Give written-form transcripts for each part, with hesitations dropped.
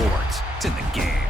sports. It's in the game.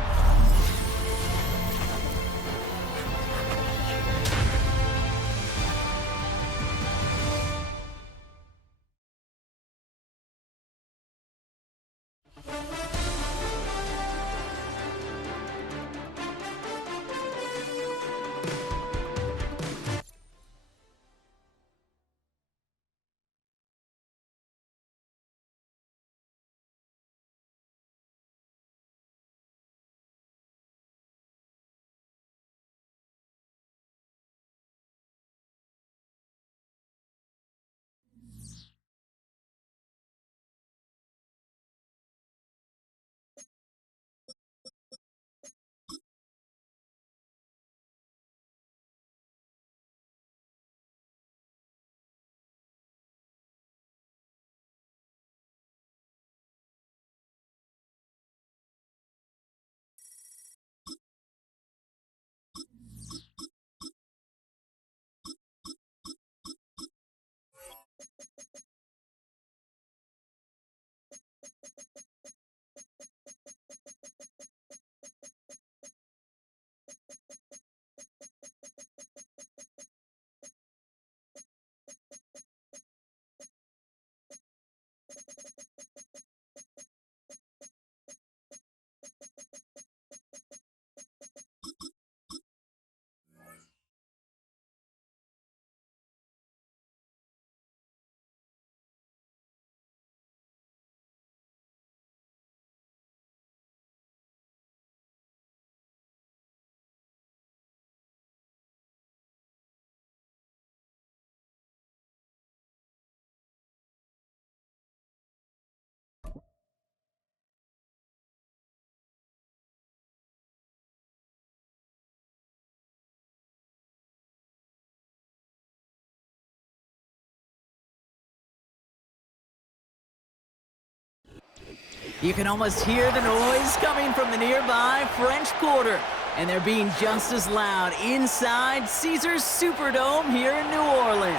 You can almost hear the noise coming from the nearby French Quarter, and they're being just as loud inside Caesars Superdome here in New Orleans.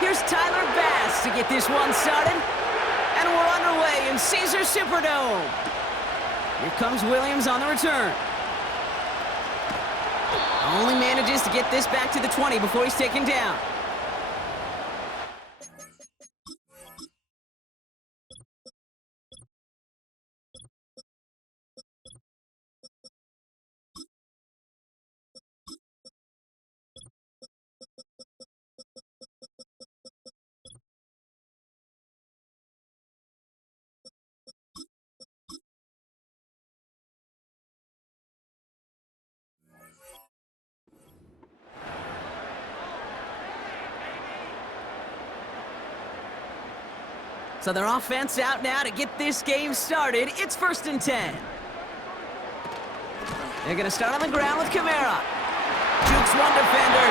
Here's Tyler Bass to get this one started, and we're underway in Caesars Superdome. Here comes Williams on the return. Only manages to get this back to the 20 before he's taken down. So their offense out now to get this game started. It's 1st and 10. They're going to start on the ground with Kamara. Jukes one defender.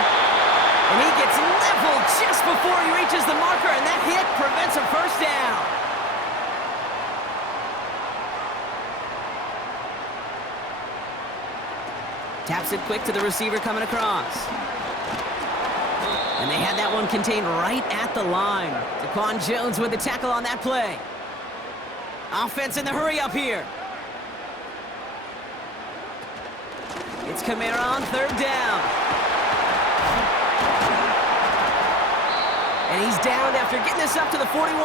And he gets leveled just before he reaches the marker, and that hit prevents a first down. Taps it quick to the receiver coming across. And they had that one contained right at the line. Daquan Jones with the tackle on that play. Offense in the hurry up here. It's Kamara on 3rd down. And he's down after getting this up to the 41.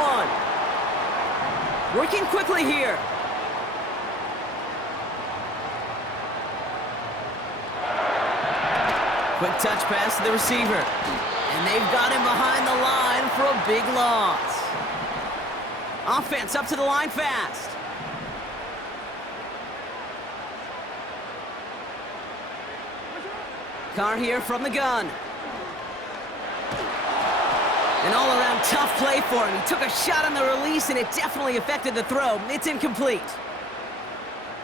Working quickly here. Quick touch pass to the receiver. And they've got him behind the line for a big loss. Offense up to the line fast. Carr here from the gun. An all-around tough play for him. He took a shot on the release, and it definitely affected the throw. It's incomplete.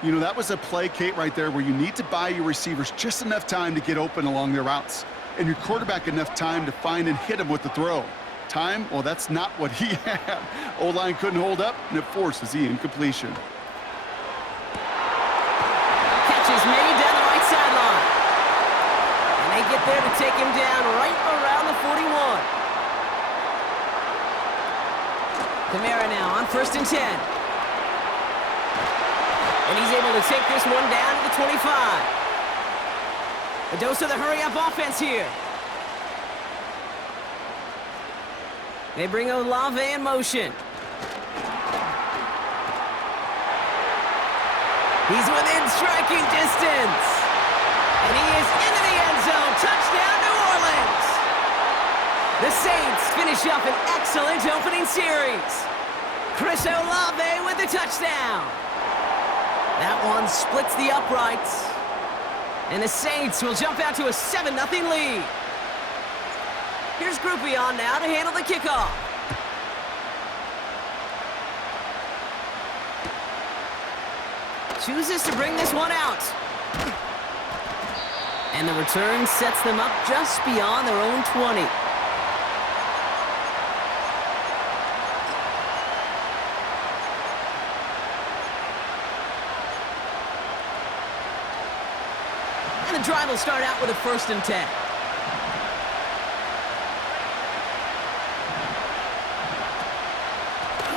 You know, that was a play, Kate, right there where you need to buy your receivers just enough time to get open along their routes, and your quarterback enough time to find and hit him with the throw. Time, well, that's not what he had. O-line couldn't hold up, and it forces the incompletion. Catch is made down the right sideline. And they get there to take him down right 41. Kamara now on 1st and 10. And he's able to take this one down to the 25. A dose of the hurry-up offense here. They bring Olave in motion. He's within striking distance. And he is into the end zone. Touchdown, New Orleans. The Saints finish up an excellent opening series. Chris Olave with the touchdown. That one splits the uprights. And the Saints will jump out to a 7-0 lead. Here's Groupie on now to handle the kickoff. Chooses to bring this one out. And the return sets them up just beyond their own 20. And the drive will start out with a 1st and 10.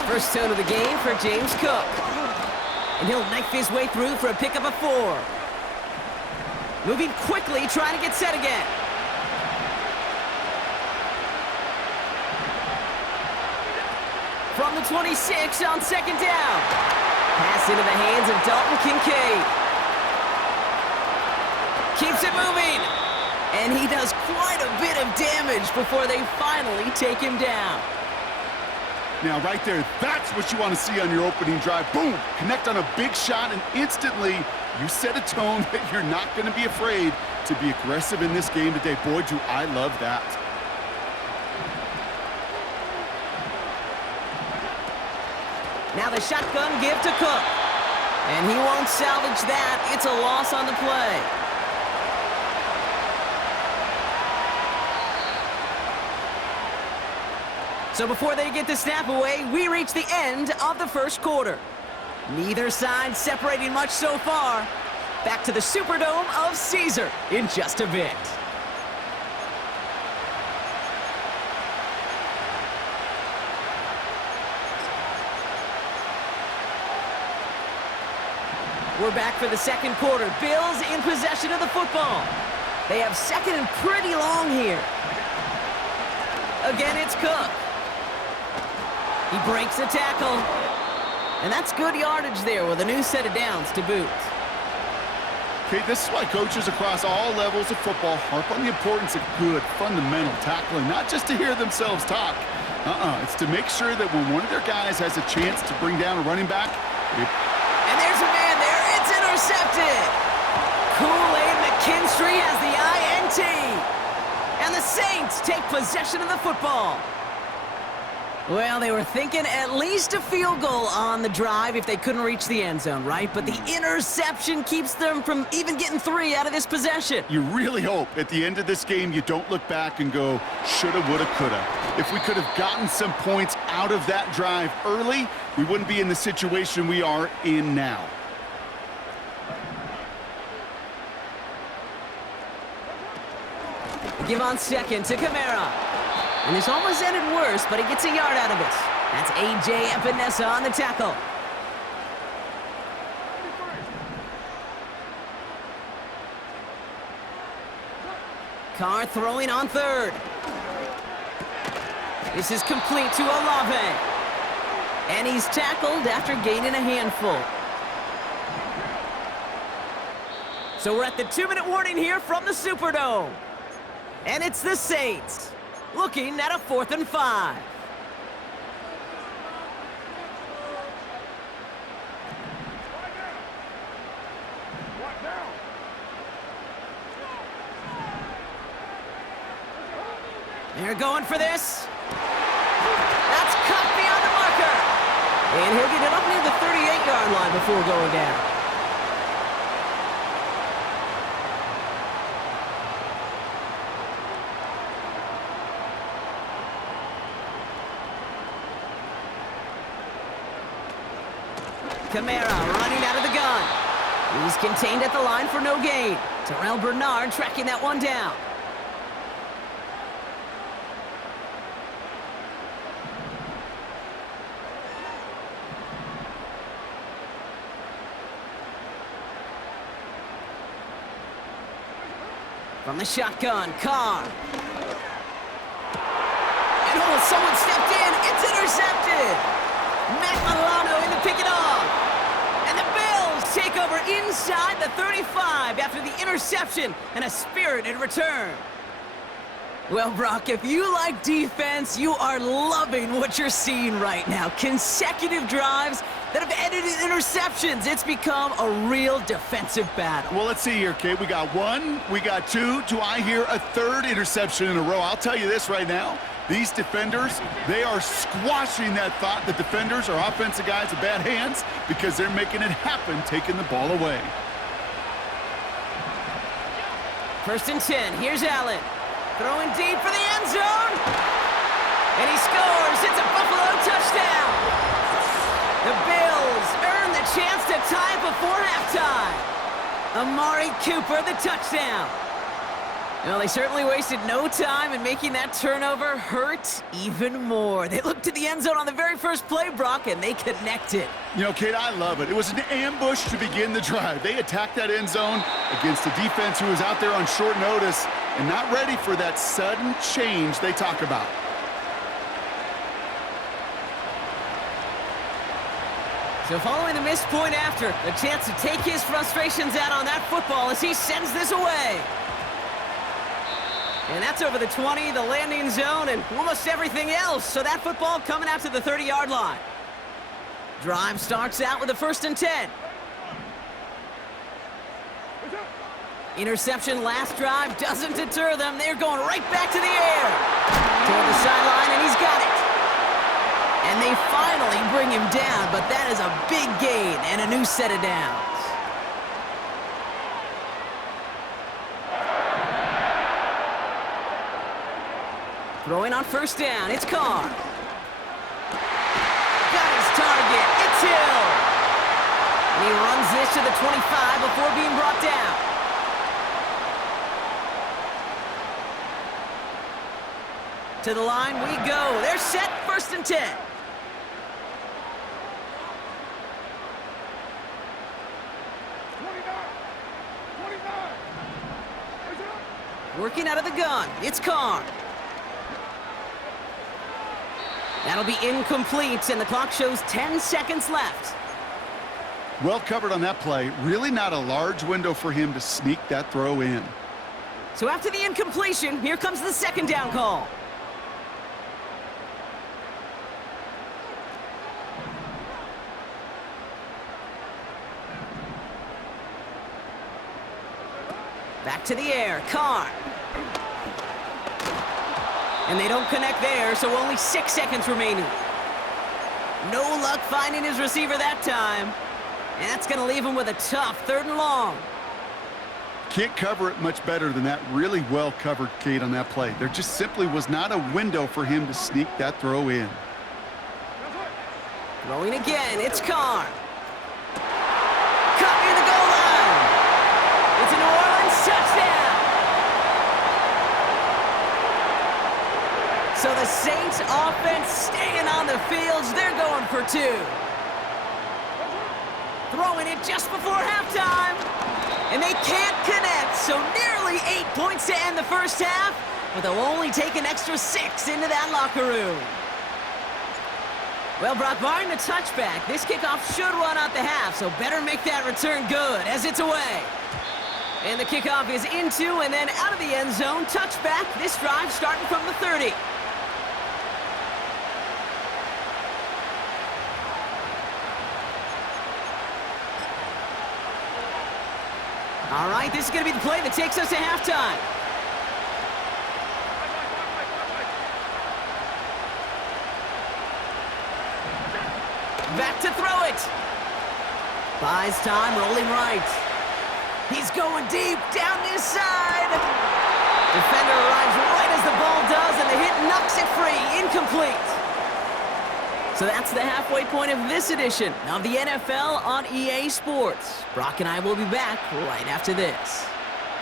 First tone of the game for James Cook. And he'll knife his way through for a pickup of 4. Moving quickly, trying to get set again. From the 26 on 2nd down. Pass into the hands of Dalton Kincaid. Keeps it moving. And he does quite a bit of damage before they finally take him down. Now, right there, that's what you want to see on your opening drive. Boom! Connect on a big shot, and instantly, you set a tone that you're not going to be afraid to be aggressive in this game today. Boy, do I love that. Now the shotgun give to Cook. And he won't salvage that. It's a loss on the play. So before they get the snap away, we reach the end of the first quarter. Neither side separating much so far. Back to the Superdome of Caesar in just a bit. We're back for the second quarter. Bills in possession of the football. They have second and pretty long here. Again, it's Cook. He breaks the tackle. And that's good yardage there with a new set of downs to boot. Okay, this is why coaches across all levels of football harp on the importance of good, fundamental tackling, not just to hear themselves talk. It's to make sure that when one of their guys has a chance to bring down a running back, and there's a man there. It's intercepted. Kool-Aid McKinstry has the INT. And the Saints take possession of the football. Well, they were thinking at least a field goal on the drive if they couldn't reach the end zone, right? But the interception keeps them from even getting 3 out of this possession. You really hope at the end of this game you don't look back and go, shoulda, woulda, coulda. If we could have gotten some points out of that drive early, we wouldn't be in the situation we are in now. Give on second to Kamara. And this almost ended worse, but he gets a yard out of it. That's A.J. Epinesa on the tackle. Carr throwing on third. This is complete to Olave. And he's tackled after gaining a handful. So we're at the 2-minute warning here from the Superdome. And it's the Saints looking at a 4th and 5. They're going for this. That's cut beyond the marker. And he'll get it up near the 38-yard line before going down. Kamara running out of the gun. He's contained at the line for no gain. Terrell Bernard tracking that one down. From the shotgun, Carr. And someone stepped in. It's intercepted. Matt Milano in to pick it off. And the Bills take over inside the 35 after the interception and a spirited return. Well, Brock, if you like defense, you are loving what you're seeing right now. Consecutive drives that have ended in interceptions. It's become a real defensive battle. Well, let's see here, Kate. We got one, we got two. Do I hear a third interception in a row? I'll tell you this right now. These defenders, they are squashing that thought. The defenders are offensive guys with bad hands because they're making it happen, taking the ball away. 1st and 10. Here's Allen. Throwing deep for the end zone. And he scores. It's a Buffalo touchdown. The Bills earn the chance to tie before halftime. Amari Cooper, the touchdown. Well, they certainly wasted no time in making that turnover hurt even more. They looked to the end zone on the very first play, Brock, and they connected. You know, Kate, I love it. It was an ambush to begin the drive. They attacked that end zone against a defense who was out there on short notice and not ready for that sudden change they talk about. So following the missed point after, a chance to take his frustrations out on that football as he sends this away. And that's over the 20, the landing zone, and almost everything else. So that football coming out to the 30-yard line. Drive starts out with a 1st and 10. Interception last drive doesn't deter them. They're going right back to the air. Toward the sideline, and he's got it. And they finally bring him down, but that is a big gain and a new set of downs. Throwing on 1st down, it's Carr. Got his target, it's Hill. And he runs this to the 25 before being brought down. To the line we go. They're set, 1st and 10. Working out of the gun, it's Carr. That'll be incomplete, and the clock shows 10 seconds left. Well covered on that play. Really not a large window for him to sneak that throw in. So after the incompletion, here comes the 2nd down call. Back to the air, Carr. And they don't connect there, so only 6 seconds remaining. No luck finding his receiver that time. And that's going to leave him with a tough 3rd and long. Can't cover it much better than that. Really well covered, Kate, on that play. There just simply was not a window for him to sneak that throw in. Throwing again, it's Carr. Caught near the goal line. It's a New Orleans touchdown. So the Saints offense staying on the fields. They're going for 2. Throwing it just before halftime. And they can't connect, so nearly 8 points to end the first half, but they'll only take an extra 6 into that locker room. Well, Brock, barring the touchback, this kickoff should run out the half, so better make that return good as it's away. And the kickoff is into and then out of the end zone. Touchback, this drive starting from the 30. All right, this is going to be the play that takes us to halftime. Back to throw it. Buys time, rolling right. He's going deep, down this side. Defender arrives right as the ball does, and the hit knocks it free, incomplete. So that's the halfway point of this edition of the NFL on EA Sports. Brock and I will be back right after this.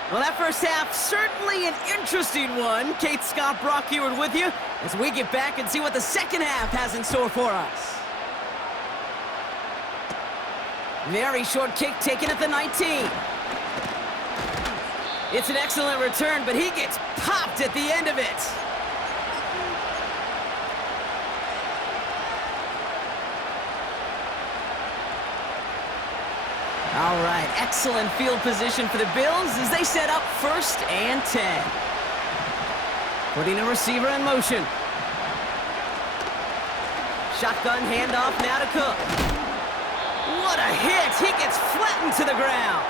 Well, that first half, certainly an interesting one. Kate, Scott, Brock here with you as we get back and see what the second half has in store for us. Very short kick taken at the 19. It's an excellent return, but he gets popped at the end of it. All right, excellent field position for the Bills as they set up 1st and 10. Putting a receiver in motion. Shotgun handoff now to Cook. What a hit! He gets flattened to the ground.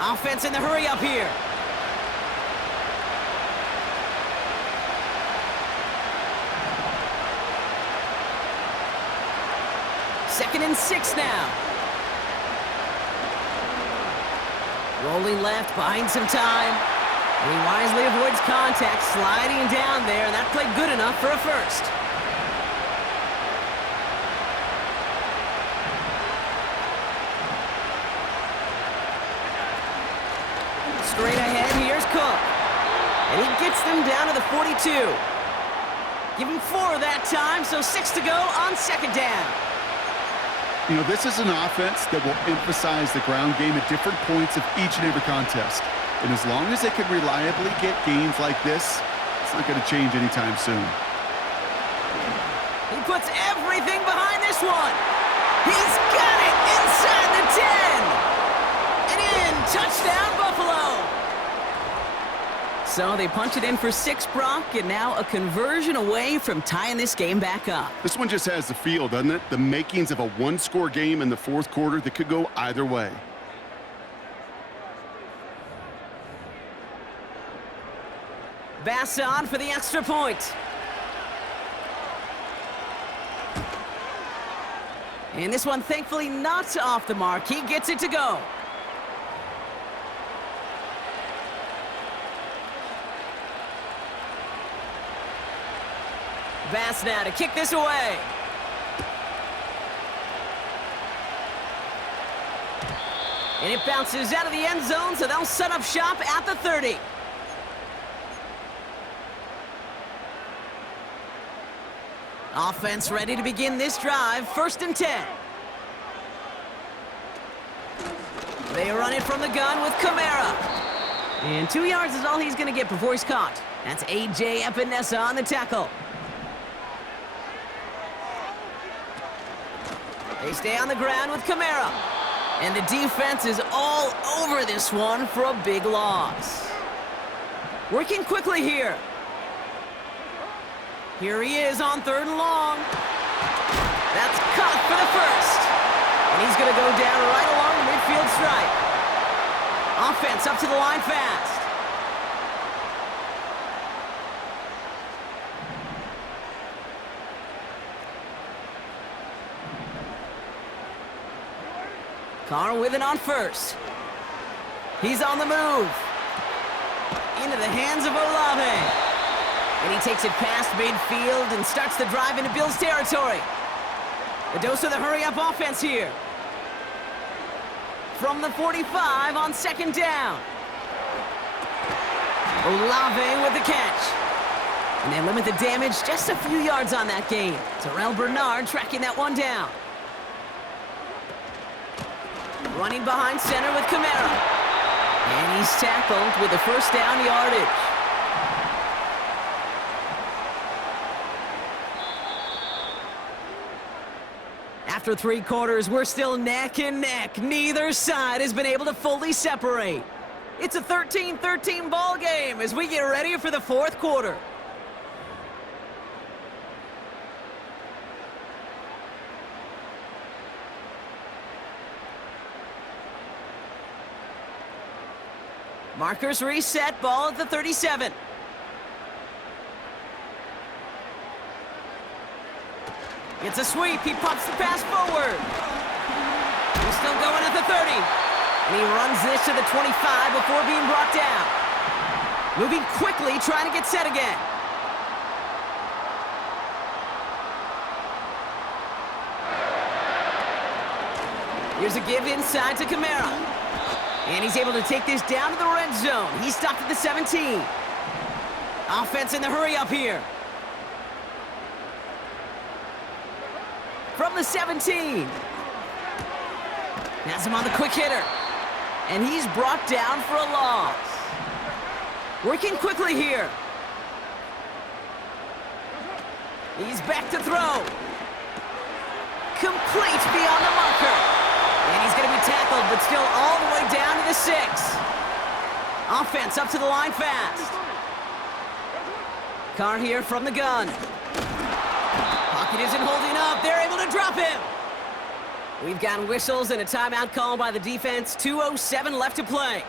Offense in the hurry up here. Second and 6 now. Rolling left, buying some time. And he wisely avoids contact, sliding down there, and that played good enough for a first. Straight ahead, here's Cook. And he gets them down to the 42. Give him 4 that time, so 6 to go on 2nd down. You know, this is an offense that will emphasize the ground game at different points of each and every contest. And as long as they can reliably get gains like this, it's not going to change anytime soon. He puts everything behind this one. He's got it inside the 10. And in, touchdown Buffalo. So they punch it in for 6, Brock, and now a conversion away from tying this game back up. This one just has the feel, doesn't it? The makings of a one-score game in the 4th quarter that could go either way. Bass on for the extra point. And this one, thankfully, not off the mark. He gets it to go. Bass now to kick this away. And it bounces out of the end zone, so they'll set up shop at the 30. Offense ready to begin this drive, 1st and 10. They run it from the gun with Kamara. And 2 yards is all he's going to get before he's caught. That's A.J. Epinesa on the tackle. They stay on the ground with Kamara. And the defense is all over this one for a big loss. Working quickly here. Here he is on 3rd and long. That's caught for the first. And he's going to go down right along the midfield stripe. Offense up to the line fast. Carr with it on 1st. He's on the move. Into the hands of Olave. And he takes it past midfield and starts the drive into Bills territory. A dose of the hurry-up offense here. From the 45 on 2nd down. Olave with the catch. And they limit the damage just a few yards on that gain. Terrell Bernard tracking that one down. Running behind center with Kamara. And he's tackled with the 1st down yardage. After 3 quarters, we're still neck and neck. Neither side has been able to fully separate. It's a 13-13 ball game as we get ready for the 4th quarter. Markers reset, ball at the 37. It's a sweep, he pops the pass forward. He's still going at the 30. And he runs this to the 25 before being brought down. Moving quickly, trying to get set again. Here's a give inside to Kamara. And he's able to take this down to the red zone. He's stopped at the 17. Offense in the hurry up here. From the 17. Has him on the quick hitter. And he's brought down for a loss. Working quickly here. He's back to throw. Complete beyond the marker. And he's going to be tackled, but still all the way down to the 6. Offense up to the line fast. Carr here from the gun. Pocket isn't holding up. They're able to drop him. We've got whistles and a timeout called by the defense. 2:07 left to play.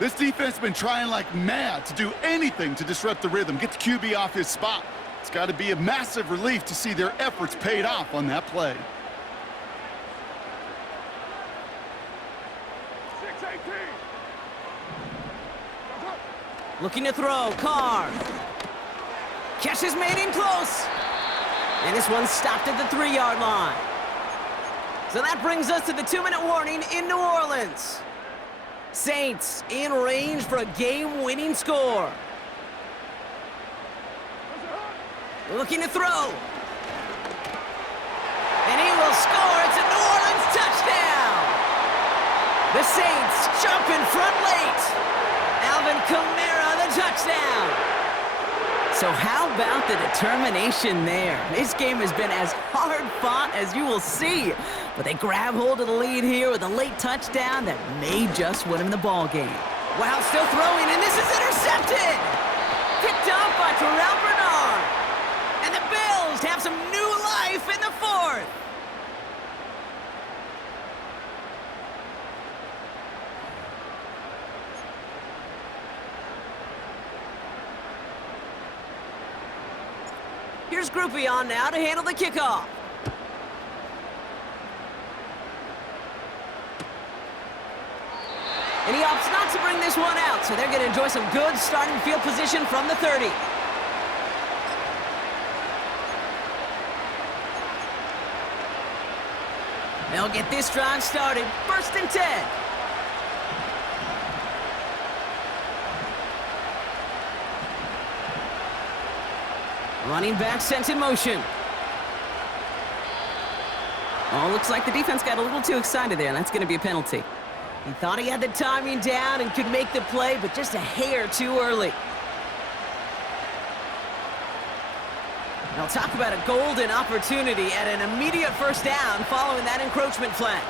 This defense has been trying like mad to do anything to disrupt the rhythm, get the QB off his spot. It's got to be a massive relief to see their efforts paid off on that play. 6-18. Looking to throw. Carr. Catch is made in close. And this one stopped at the 3-yard line. So that brings us to the 2-minute warning in New Orleans. Saints in range for a game-winning score. Looking to throw. And he will score. It's a New Orleans touchdown. The Saints jump in front late. Alvin Kamara, the touchdown. So how about the determination there? This game has been as hard-fought as you will see. But they grab hold of the lead here with a late touchdown that may just win him the ball game. Wow, still throwing, and this is intercepted! Picked up by Terrell Bernard. And the Bills have some new life in the 4th. Here's Groupie on now to handle the kickoff. And he opts not to bring this one out, so they're going to enjoy some good starting field position from the 30. They'll get this drive started. 1st and 10. Running back sent in motion. Oh, looks like the defense got a little too excited there, and that's going to be a penalty. He thought he had the timing down and could make the play, but just a hair too early. Now talk about a golden opportunity at an immediate 1st down following that encroachment flag.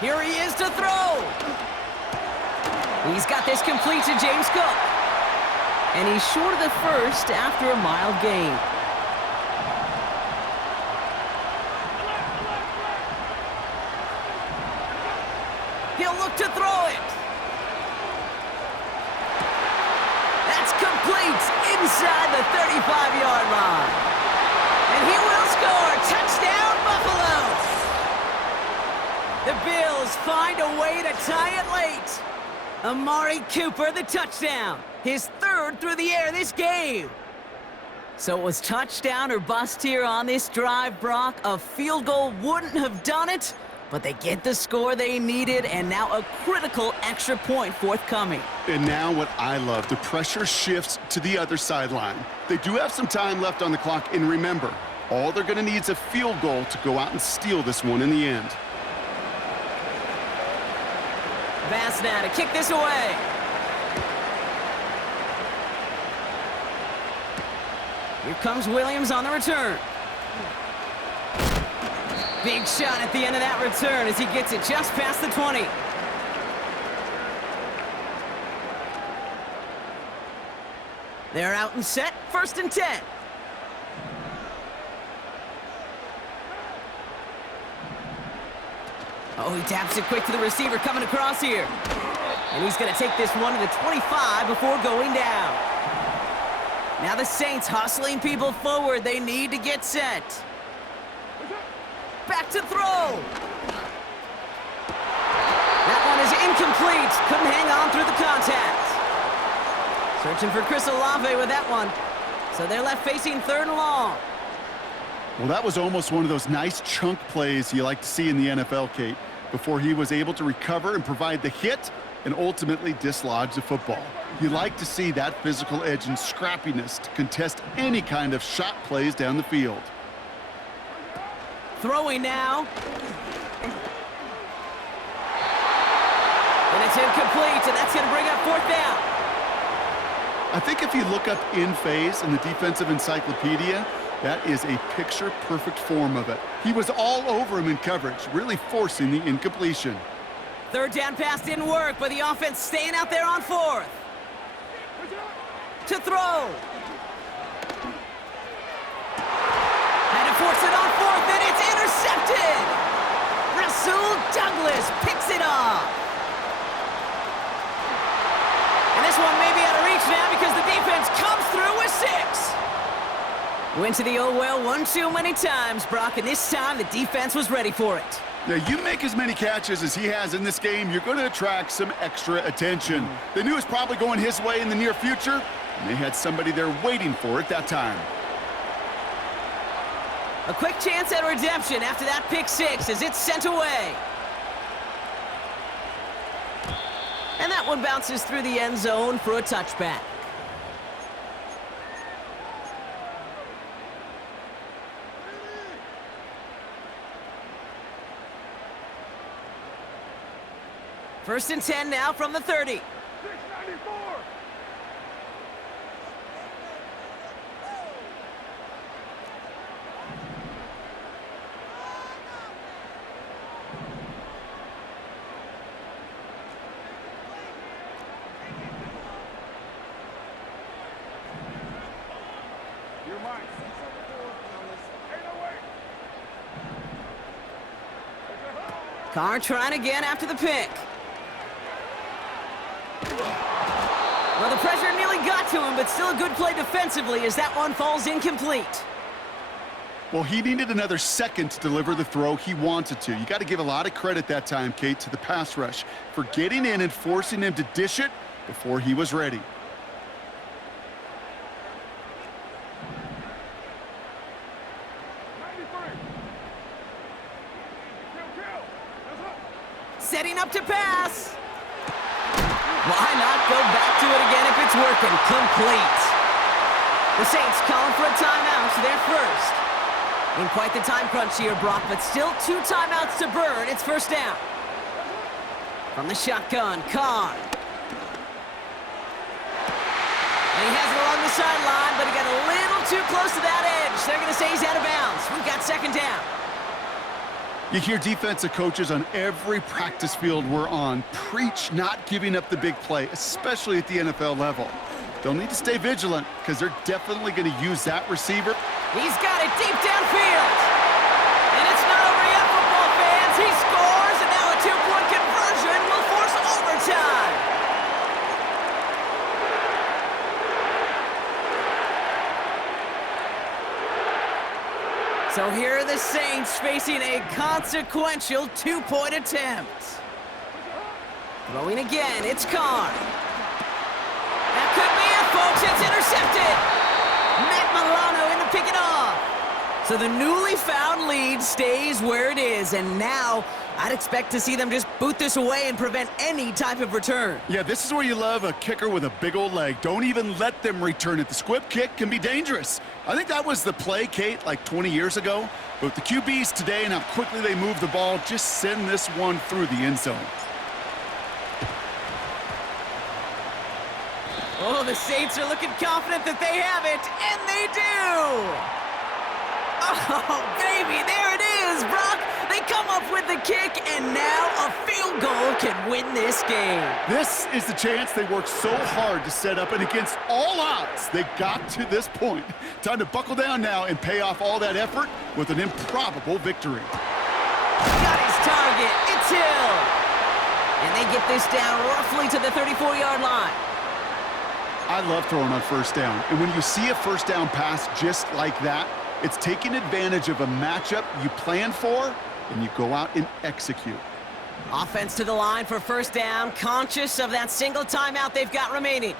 Here he is to throw. He's got this complete to James Cook. And he's short of the 1st after a mild gain. He'll look to throw it. That's complete inside the 35-yard line. And he will score. Touchdown, Buffalo. The Bills find a way to tie it late. Amari Cooper, the touchdown. His 3rd through the air this game. So it was touchdown or bust here on this drive, Brock. A field goal wouldn't have done it, but they get the score they needed, and now a critical extra point forthcoming. And now what I love, the pressure shifts to the other sideline. They do have some time left on the clock, and remember, all they're going to need is a field goal to go out and steal this one in the end. Bass now to kick this away. Here comes Williams on the return. Big shot at the end of that return as he gets it just past the 20. They're out and set. 1st and 10. Oh, he taps it quick to the receiver coming across here. And he's going to take this one to the 25 before going down. Now the Saints hustling people forward. They need to get set. Back to throw. That one is incomplete. Couldn't hang on through the contact. Searching for Chris Olave with that one. So they're left facing 3rd and long. Well, that was almost one of those nice chunk plays you like to see in the NFL, Kate. Before he was able to recover and provide the hit, and ultimately dislodge the football. You like to see that physical edge and scrappiness to contest any kind of shot plays down the field. Throwing now. And it's incomplete, and that's going to bring up fourth down. I think if you look up in phase in the defensive encyclopedia, that is a picture-perfect form of it. He was all over him in coverage, really forcing the incompletion. Third down pass didn't work, but the offense staying out there on fourth. To throw. And to force it on fourth, and it's intercepted. Rasul Douglas picks it off. And this one may be out of reach now because the defense comes through with 6. Went to the oh well one too many times, Brock, and this time the defense was ready for it. Now, you make as many catches as he has in this game, you're going to attract some extra attention. They knew it was probably going his way in the near future, and they had somebody there waiting for it that time. A quick chance at redemption after that pick 6 as it's sent away. And that one bounces through the end zone for a touchback. First and 10 now from the 30. 694. You're mine. 808. Carr trying again after the pick. Well, the pressure nearly got to him, but still a good play defensively as that one falls incomplete. Well, he needed another second to deliver the throw he wanted to. You got to give a lot of credit that time, Kate, to the pass rush for getting in and forcing him to dish it before he was ready. Setting up to pass. Why not go back to it again if it's working? Complete. The Saints calling for a timeout, their first. In quite the time crunch here, Brock, but still 2 timeouts to burn. It's first down. From the shotgun, Carr. And he has it along the sideline, but he got a little too close to that edge. They're going to say he's out of bounds. We've got second down. You hear defensive coaches on every practice field we're on preach not giving up the big play, especially at the NFL level. They'll need to stay vigilant because they're definitely going to use that receiver. He's got it deep downfield. And it's not over yet, football fans. He scores, and now a 2-point conversion will force overtime. So here are the Saints facing a consequential 2-point attempt. Throwing again, it's Carr. That could be it, folks. It's intercepted. Matt Milano in to pick it off. So the newly found lead stays where it is, and now I'd expect to see them just boot this away and prevent any type of return. Yeah, this is where you love a kicker with a big old leg. Don't even let them return it. The squib kick can be dangerous. I think that was the play, Kate, like 20 years ago. But the QBs today and how quickly they move the ball, just send this one through the end zone. Oh, the Saints are looking confident that they have it, and they do! Oh, baby, there it is, Brock! They come up with the kick, and now a field goal can win this game. This is the chance they worked so hard to set up, and against all odds, they got to this point. Time to buckle down now and pay off all that effort with an improbable victory. Got his target. It's Hill. And they get this down roughly to the 34-yard line. I love throwing on first down, and when you see a first down pass just like that, it's taking advantage of a matchup you plan for, and you go out and execute. Offense to the line for first down, conscious of that single timeout they've got remaining.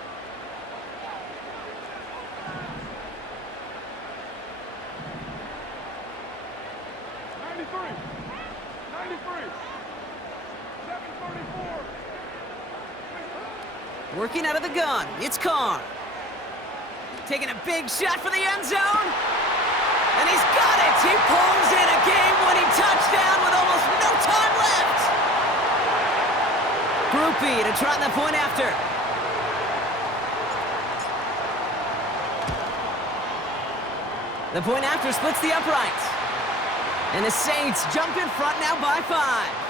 Working out of the gun, it's Carr. Taking a big shot for the end zone. And he's got it! He pulls in a game-winning touchdown with almost no time left! Groupie to try the point after. The point after splits the uprights. And the Saints jump in front now by 5.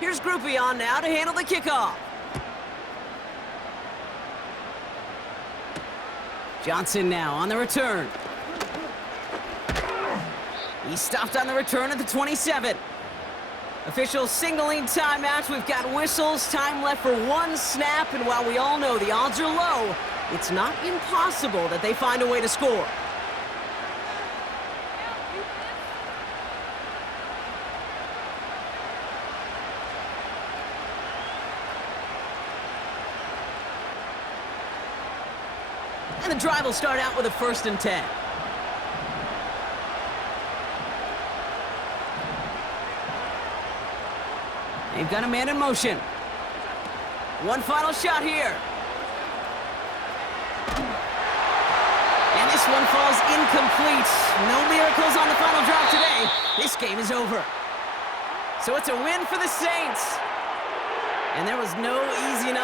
Here's Groupie on now to handle the kickoff. Johnson now on the return. He's stopped on the return at the 27. Officials signaling timeouts. We've got whistles, time left for 1 snap, and while we all know the odds are low, it's not impossible that they find a way to score. And the drive will start out with a 1st and 10. They've got a man in motion. One final shot here. And this one falls incomplete. No miracles on the final drive today. This game is over. So it's a win for the Saints. And there was no easy enough.